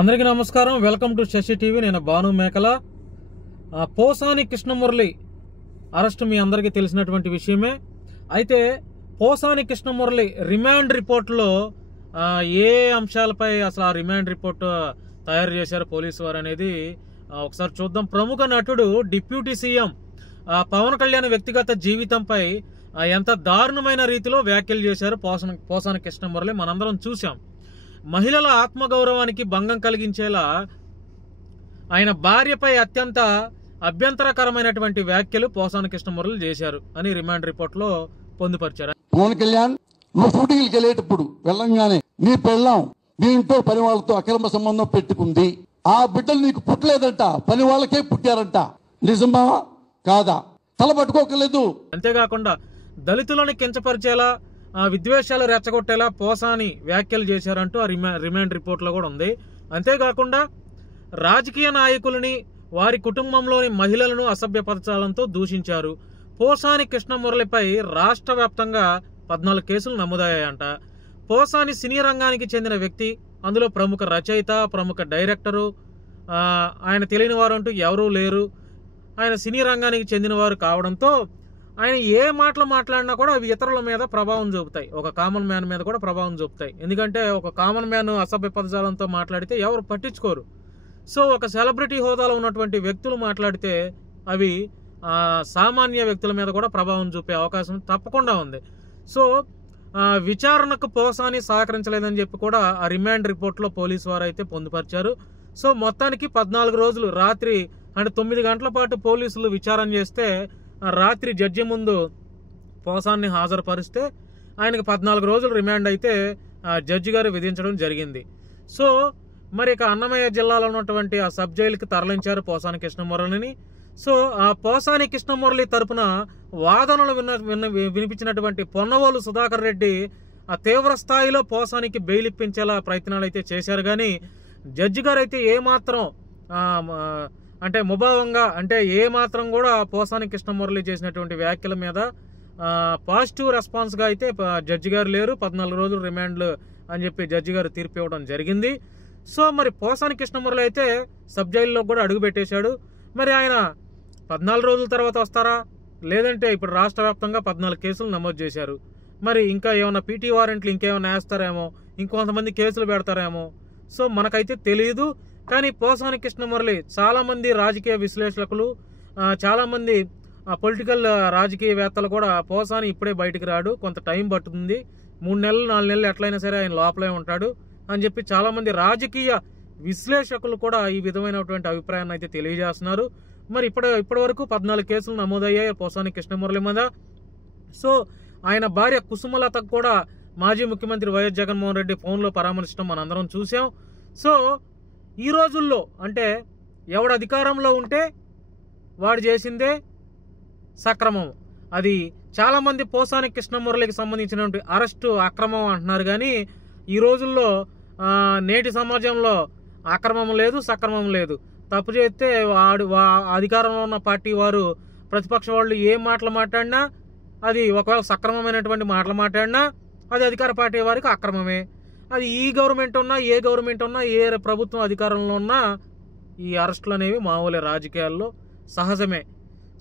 అందరికీ నమస్కారం. Welcome to Shashi TV. నేను భాను మేకల. పోసాని కృష్ణమురళి అరెస్ట్ మీ అందరికీ తెలిసినటువంటి విషయమే. అయితే పోసాని కృష్ణమురళి రిమాండ్ రిపోర్ట్లో ఏ అంశాలపై అసలు ఆ రిమాండ్ రిపోర్ట్ తయారు చేశారు పోలీసు వారు అనేది ఒకసారి చూద్దాం. ప్రముఖ నటుడు డిప్యూటీ సీఎం పవన్ కళ్యాణ్ వ్యక్తిగత జీవితంపై ఎంత దారుణమైన రీతిలో వ్యాఖ్యలు చేశారు పోసాని కృష్ణమురళి మనందరం చూసాం. మహిళల ఆత్మగౌరవానికి భంగం కలిగించేలా ఆయన భార్యపై అత్యంత అభ్యంతరకరమైనటువంటి వ్యాఖ్యలు పోసాని కృష్ణమురళి చేశారు అని రిమాండ్ రిపోర్ట్ లో పొందుపరిచారు. పవన్ కళ్యాణ్ నువ్వు షూటింగ్కి వెళ్ళేటప్పుడు వెళ్ళంగానే నీ పెళ్ళాం దీంతో పని వాళ్ళతో అక్రమ సంబంధం పెట్టుకుంది, ఆ బిడ్డలు నీకు పుట్టలేదంట, పని వాళ్ళకే పుట్టారంట, నిజమా కాదా? తల పట్టుకోకలేదు. అంతేకాకుండా దళితులను కించపరిచేలా విద్వేషాలు రెచ్చగొట్టేలా పోసాని వ్యాఖ్యలు చేశారంటూ ఆ రిమాండ్ రిపోర్ట్ లో కూడా ఉంది. అంతేకాకుండా రాజకీయ నాయకులని వారి కుటుంబంలోని మహిళలను అసభ్యపరచాలంతో దూషించారు. పోసాని కృష్ణమురళిపై రాష్ట్ర వ్యాప్తంగా 14 కేసులు నమోదయ్యాయంట. పోసాని సినీ రంగానికి చెందిన వ్యక్తి, అందులో ప్రముఖ రచయిత, ప్రముఖ డైరెక్టరు, ఆయన తెలియని వారు అంటూ ఎవరూ లేరు. ఆయన సినీ రంగానికి చెందినవారు కావడంతో ఆయన ఏ మాటలు మాట్లాడినా కూడా అవి ఇతరుల మీద ప్రభావం చూపుతాయి, ఒక కామన్ మ్యాన్ మీద కూడా ప్రభావం చూపుతాయి. ఎందుకంటే ఒక కామన్ మ్యాన్ అసభ్య పదజాలంతో మాట్లాడితే ఎవరు పట్టించుకోరు. సో ఒక సెలబ్రిటీ హోదాలో ఉన్నటువంటి వ్యక్తులు మాట్లాడితే అవి సామాన్య వ్యక్తుల మీద కూడా ప్రభావం చూపే అవకాశం తప్పకుండా ఉంది. సో విచారణకు పోసాని సహకరించలేదని చెప్పి కూడా ఆ రిమాండ్ రిపోర్ట్లో పోలీసు వారు అయితే పొందుపరిచారు. సో మొత్తానికి 14 రోజులు రాత్రి అంటే 9 గంటల పాటు పోలీసులు విచారణ చేస్తే రాత్రి జడ్జి ముందు పోసాన్ని హాజరుపరిస్తే ఆయనకు 14 రోజులు రిమాండ్ అయితే జడ్జి గారు విధించడం జరిగింది. సో మరి ఇక అన్నమయ్య జిల్లాలో ఉన్నటువంటి ఆ సబ్ జైలుకి తరలించారు పోసాని కృష్ణమురళిని. సో ఆ పోసాని కృష్ణమురళి తరపున వాదనలు వినిపించినటువంటి పొన్నవోలు సుధాకర్ రెడ్డి ఆ తీవ్ర స్థాయిలో పోసానికి బెయిల్ ఇప్పించేలా ప్రయత్నాలు అయితే చేశారు. కానీ జడ్జి గారు అయితే ఏమాత్రం అంటే ముభావంగా అంటే ఏ మాత్రం కూడా పోసాని కృష్ణమురళి చేసినటువంటి వ్యాఖ్యల మీద పాజిటివ్ రెస్పాన్స్ గా అయితే జడ్జి గారు లేరు. 14 రోజులు రిమాండ్లు అని చెప్పి జడ్జి గారు తీర్పు ఇవ్వడం జరిగింది. సో మరి పోసాని కృష్ణమురళి అయితే సబ్ జైల్లో కూడా అడుగు పెట్టేశాడు. మరి ఆయన 14 రోజుల తర్వాత వస్తారా, లేదంటే ఇప్పుడు రాష్ట్ర వ్యాప్తంగా 14 కేసులు నమోదు చేశారు. మరి ఇంకా ఏమైనా పీటీ వారెంట్లు ఇంకేమైనా వేస్తారేమో, ఇంకొంతమంది కేసులు పెడతారేమో, సో మనకైతే తెలియదు. కానీ పోసాని కృష్ణమురళి చాలా మంది రాజకీయ విశ్లేషకులు, చాలా మంది పొలిటికల్ రాజకీయవేత్తలు కూడా పోసాని ఇప్పుడే బయటికి రాడు, కొంత టైం పట్టుతుంది, 3 నెలలు 4 నెలలు ఎట్లయినా సరే ఆయన లోపలే ఉంటాడు అని చెప్పి చాలా మంది రాజకీయ విశ్లేషకులు కూడా ఈ విధమైనటువంటి అభిప్రాయాన్ని అయితే తెలియజేస్తున్నారు. మరి ఇప్పటి వరకు 14 కేసులు నమోదయ్యాయి పోసాని కృష్ణమురళి మీద. సో ఆయన భార్య కుసుమలతకు కూడా మాజీ ముఖ్యమంత్రి వైఎస్ జగన్మోహన్ రెడ్డి ఫోన్లో పరామర్శించడం మనందరం చూసాం. సో ఈ రోజుల్లో అంటే ఎవడు అధికారంలో ఉంటే వాడు చేసిందే సక్రమం. అది చాలా మంది పోసాని కృష్ణమురళికి సంబంధించినటువంటి అరెస్టు అక్రమం అంటున్నారు. కానీ ఈ రోజుల్లో నేటి సమాజంలో అక్రమం లేదు, సక్రమం లేదు. తప్పు చేస్తే వాడు అధికారంలో ఉన్న పార్టీ వారు ప్రతిపక్ష వాళ్ళు ఏ మాటలు మాట్లాడినా, అది ఒకవేళ సక్రమమైనటువంటి మాటలు మాట్లాడినా అది అధికార పార్టీ వారికి అక్రమమే. అది ఈ గవర్నమెంట్ ఉన్నా, ఏ గవర్నమెంట్ ఉన్నా, ఏ ప్రభుత్వం అధికారంలో ఉన్నా ఈ అరెస్టులు అనేవి మామూలే, రాజకీయాల్లో సహజమే.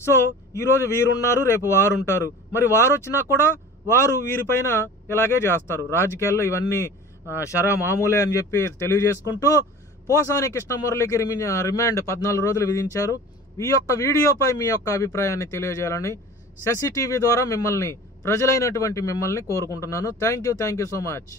సో ఈరోజు వీరున్నారు, రేపు వారు ఉంటారు. మరి వారు వచ్చినా కూడా వారు వీరిపైన ఇలాగే చేస్తారు. రాజకీయాల్లో ఇవన్నీ షరా మామూలే అని చెప్పి తెలియజేసుకుంటూ పోసాని కృష్ణమురళికి రిమాండ్ 14 రోజులు విధించారు. ఈ యొక్క వీడియోపై మీ యొక్క అభిప్రాయాన్ని తెలియజేయాలని శశి టీవీ ద్వారా ప్రజలైనటువంటి మిమ్మల్ని కోరుకుంటున్నాను. Thank you so much.